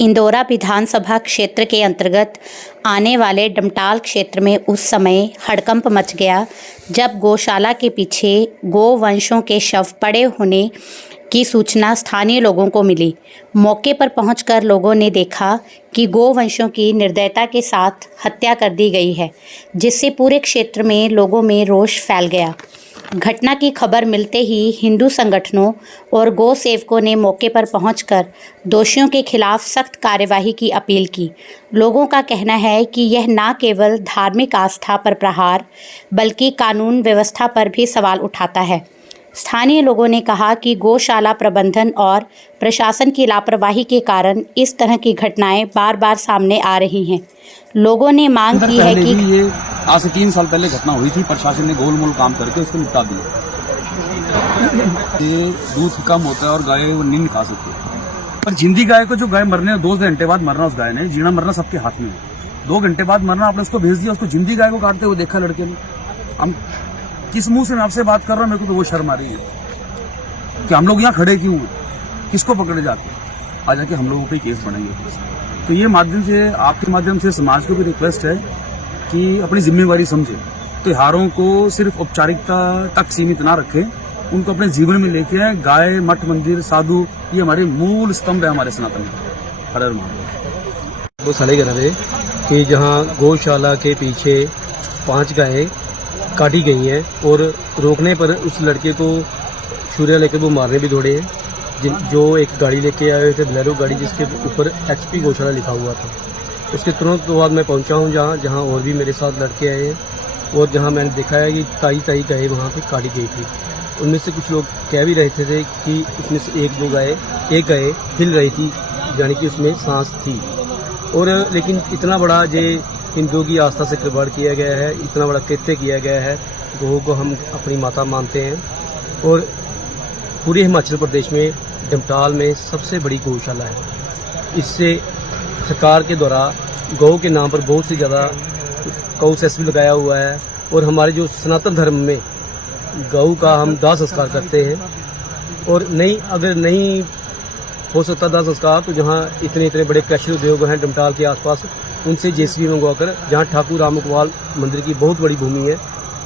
इंदौरा विधानसभा क्षेत्र के अंतर्गत आने वाले डमटाल क्षेत्र में उस समय हड़कंप मच गया जब गौशाला के पीछे गोवंशों के शव पड़े होने की सूचना स्थानीय लोगों को मिली। मौके पर पहुंचकर लोगों ने देखा कि गोवंशों की निर्दयता के साथ हत्या कर दी गई है, जिससे पूरे क्षेत्र में लोगों में रोष फैल गया। घटना की खबर मिलते ही हिंदू संगठनों और गौ सेवकों ने मौके पर पहुंचकर दोषियों के खिलाफ सख्त कार्यवाही की अपील की। लोगों का कहना है कि यह न केवल धार्मिक आस्था पर प्रहार बल्कि कानून व्यवस्था पर भी सवाल उठाता है। स्थानीय लोगों ने कहा कि गौशाला प्रबंधन और प्रशासन की लापरवाही के कारण इस तरह की घटनाएं बार बार सामने आ रही हैं। लोगों ने मांग की है कि ये आज से 3 साल पहले घटना हुई थी, प्रशासन ने गोलमोल काम करके उसको निपटा दिया। ये दूध कम होता है और गाय वो नहीं खा सकती, पर जिंदी गाय को जो गाय मरने 2 घंटे बाद मरना, उस गाय ने जीना मरना सबके हाथ में है। 2 घंटे बाद मरना, आपने उसको भेज दिया, उसको जिंदी गाय को काटते हुए देखा लड़के ने। हम किस मुंह से मैं आपसे बात कर रहा हूँ, मेरे को तो वो शर्म आ रही है कि हम लोग यहाँ खड़े क्यों हैं, किसको पकड़े जाते हैं। आ जाके हम लोगों पे केस बनाएंगे। तो ये माध्यम से, आपके माध्यम से समाज को भी रिक्वेस्ट है कि अपनी जिम्मेवारी समझे, त्योहारों को सिर्फ औपचारिकता तक सीमित ना रखें, उनको अपने जीवन में लेके आए। गाय, मठ, मंदिर, साधु, ये हमारे मूल स्तंभ है हमारे सनातन में। हर हर महादेव। वो साले कह रहे कि जहाँ गौशाला के पीछे 5 गायें काटी गई हैं और रोकने पर उस लड़के को छुरियां लेकर वो मारने भी दौड़े हैं। जो एक गाड़ी लेके आए थे, बोलेरो गाड़ी, जिसके ऊपर HP गौशाला लिखा हुआ था। उसके तुरंत बाद मैं पहुंचा हूं जहां और भी मेरे साथ लड़के आए हैं और जहां मैंने देखा है कि ताई गाय वहां पे काटी गई थी। उनमें से कुछ लोग कह भी रहे थे कि उसमें से एक गाय हिल रही थी, यानी कि उसमें सांस थी। और लेकिन इतना बड़ा ये हिंदुओं की आस्था से खिलवाड़ किया गया है, इतना बड़ा कृत्य किया गया है। गौ को हम अपनी माता मानते हैं और पूरे हिमाचल प्रदेश में डमटाल में सबसे बड़ी गौशाला है। इससे सरकार के द्वारा गौ के नाम पर बहुत सी ज़्यादा गौ सेस भी लगाया हुआ है और हमारे जो सनातन धर्म में गौ का हम दाह संस्कार करते हैं। और अगर नहीं हो सकता दाह संस्कार, तो जहाँ इतने बड़े कृषि उद्योग हैं डमटाल के आसपास, उनसे JCB मंगवाकर, जहाँ ठाकुर रामकुमार मंदिर की बहुत बड़ी भूमि है,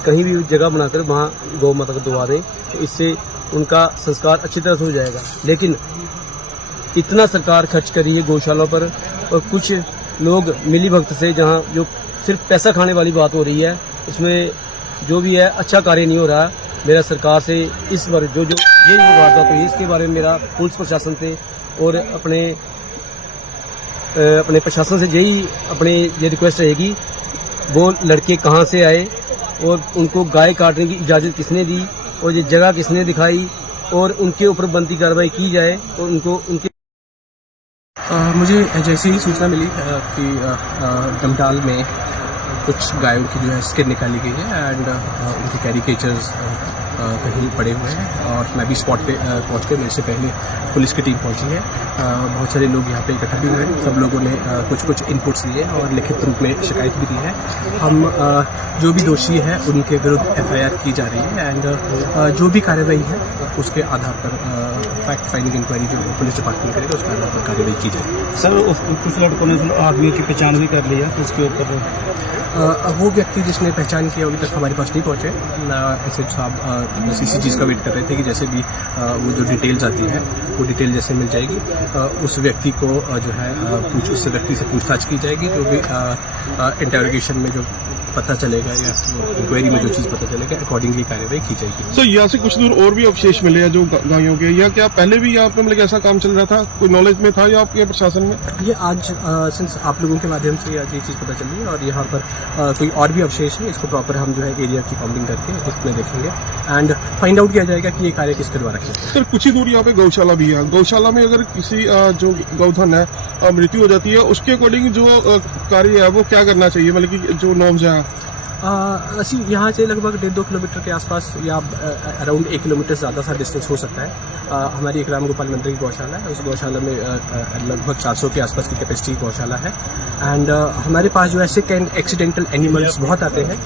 कहीं भी जगह बनाकर वहाँ गौ माता को दुआ दें, तो इससे उनका संस्कार अच्छी तरह से हो जाएगा। लेकिन इतना सरकार खर्च कर रही है गौशाला पर और कुछ लोग मिली भगत से, जहाँ जो सिर्फ पैसा खाने वाली बात हो रही है, उसमें जो भी है अच्छा कार्य नहीं हो रहा। मेरा सरकार से इस बार जो ये वारदात हुई, इसके बारे में मेरा पुलिस प्रशासन से और अपने प्रशासन से ये रिक्वेस्ट रहेगी, वो लड़के कहाँ से आए और उनको गाय काटने की इजाज़त किसने दी और ये जगह किसने दिखाई और उनके ऊपर बनती कार्रवाई की जाए। और उनके मुझे जैसे ही सूचना मिली कि डमटाल में कुछ गायों की जो है स्किन निकाली गई है एंड उनके कैरिकेचर्स कहीं पड़े हुए हैं, और मैं भी स्पॉट पे पहुंच के, मेरे से पहले पुलिस की टीम पहुंची है। बहुत सारे लोग यहाँ पे इकट्ठा भी हुए हैं। सब लोगों ने कुछ इनपुट्स दिए और लिखित रूप में शिकायत भी दी है। हम जो भी दोषी है उनके विरुद्ध FIR की जा रही है एंड जो भी कार्रवाई है उसके आधार पर फैक्ट फाइंडिंग इंक्वायरी जो पुलिस डिपार्टमेंट करेगा उसके आधार पर कार्रवाई की जाएगी। सर, कुछ लड़कों ने आदमी की पहचान भी कर लिया, उसके ऊपर वो व्यक्ति जिसने पहचान किया अभी तक हमारे पास नहीं पहुंचे। SH साहब बस इसी चीज़ का वेट कर रहे थे कि जैसे भी वो जो डिटेल्स आती है वो डिटेल जैसे मिल जाएगी, उस व्यक्ति को जो है उस व्यक्ति से पूछताछ की जाएगी। जो भी इंटरोगेशन में जो पता चलेगा या इंक्वायरी में जो चीज़ पता चलेगा, अकॉर्डिंगली कार्रवाई की जाएगी। तो यहाँ से कुछ दूर और भी अवशेष मिले हैं जो गायों के, या क्या पहले भी यहाँ पे मतलब ऐसा काम चल रहा था, कोई नॉलेज में था या आपके प्रशासन में? ये आज सिंस आप लोगों के माध्यम से आज ये चीज़ पता चल रही है और यहाँ पर कोई और भी अवशेष है, इसको प्रॉपर हम जो है एरिया की काउंटिंग करके इसमें देखेंगे एंड फाइंड आउट किया जाएगा कि ये कार्य किसके द्वारा किया। सर, कुछ ही दूर यहाँ पे गौशाला भी है। गौशाला में अगर किसी जो गौधन है मृत्यु हो जाती है, उसके अकॉर्डिंग जो कार्य है वो क्या करना चाहिए, मतलब कि जो नॉर्म्स है? ਅਸੀਂ यहाँ से लगभग 1.5-2 किलोमीटर के आसपास या अराउंड 1 किलोमीटर से ज़्यादा सा डिस्टेंस हो सकता है। हमारी एक राम गोपाल मंदिर की गौशाला है, उस गौशाला में लगभग 400 के आसपास की कैपेसिटी की गौशाला है एंड हमारे पास जो है सिक एंड एक्सीडेंटल एनिमल्स बहुत आते हैं।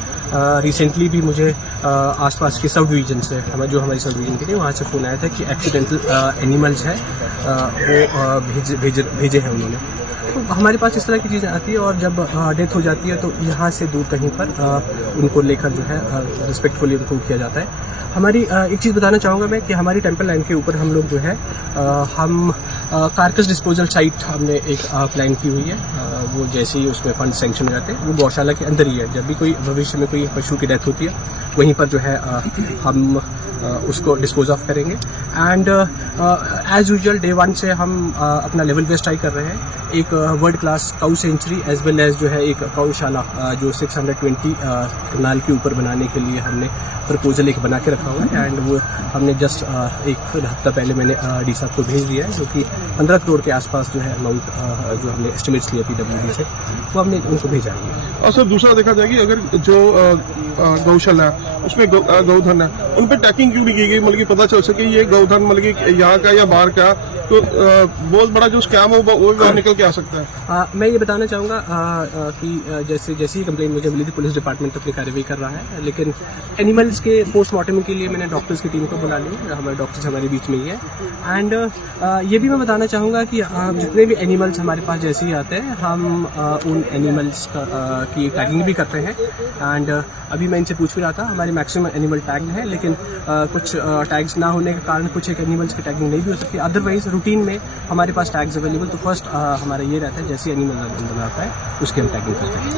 रिसेंटली भी मुझे आसपास के सब डिवीजन से, जो हमारी सब डिवीजन के थे, वहाँ से फ़ोन आया था कि एक्सीडेंटल एनिमल्स है वो भेजे हैं उन्होंने। तो हमारे पास इस तरह की चीज़ें आती है और जब डेथ हो जाती है तो यहाँ से दूर कहीं पर उनको लेकर जो है रिस्पेक्टफुली उनको किया जाता है। हमारी एक चीज़ बताना चाहूँगा मैं कि हमारी टेम्पल लैंड के ऊपर हम लोग जो है हम कार्कस डिस्पोजल साइट हमने एक प्लान की हुई है। वो जैसे ही उसमें फंड सैंक्शन हो जाते हैं वो गौशाला के अंदर ही है। जब भी कोई भविष्य में कोई पशु की डेथ होती है वहीं पर जो है हम उसको डिस्पोज ऑफ करेंगे। एंड एज यूजुअल डे 1 से हम अपना लेवल बेस्ट ट्राई कर रहे हैं। एक world class cow sanctuary as well as जो है एक गौशाला जो 620 कनाल के ऊपर बनाने के लिए हमने प्रपोजल एक बना के रखा हुआ है। एंड वो हमने जस्ट एक हफ्ता पहले मैंने डी साहब को भेज दिया है, जो कि 15 करोड़ के आसपास जो है अमाउंट जो हमने एस्टिमेट्स लिया PWD से वो हमने उनको भेजा है। और सर दूसरा देखा जाए कि अगर जो गौशाला है उसमें गौधन है उन पर टैगिंग क्यों नहीं की गई, मतलब कि पता चल सके ये गौधन मतलब कि यहाँ का या बाहर का, तो बहुत बड़ा जो स्कैम हो वो बाहर निकल के आ सकता है। मैं ये बताना चाहूँगा कि जैसे ही कंप्लेंट मुझे मिली थी पुलिस डिपार्टमेंट अपनी कार्रवाई कर रहा है, लेकिन एनिमल्स के पोस्टमार्टम के लिए मैंने डॉक्टर्स की टीम को बुला लिया। हमारे डॉक्टर्स हमारे बीच में ही है। एंड ये भी मैं बताना चाहूँगा कि जितने भी एनिमल्स हमारे पास जैसे ही आते हैं हम उन एनिमल्स की टैगिंग भी करते हैं। एंड अभी मैं इनसे पूछ भी रहा था, हमारे मैक्सिमम एनिमल टैग हैं, लेकिन कुछ टैग्स ना होने के कारण कुछ एक एनिमल्स की टैगिंग नहीं भी हो सकती। अदरवाइज रूटीन में हमारे पास टैग्स अवेलेबल, तो फर्स्ट हमारा ये रहता है जैसे एनिमल अंदर आता है उसकी हम टैगिंग करते हैं।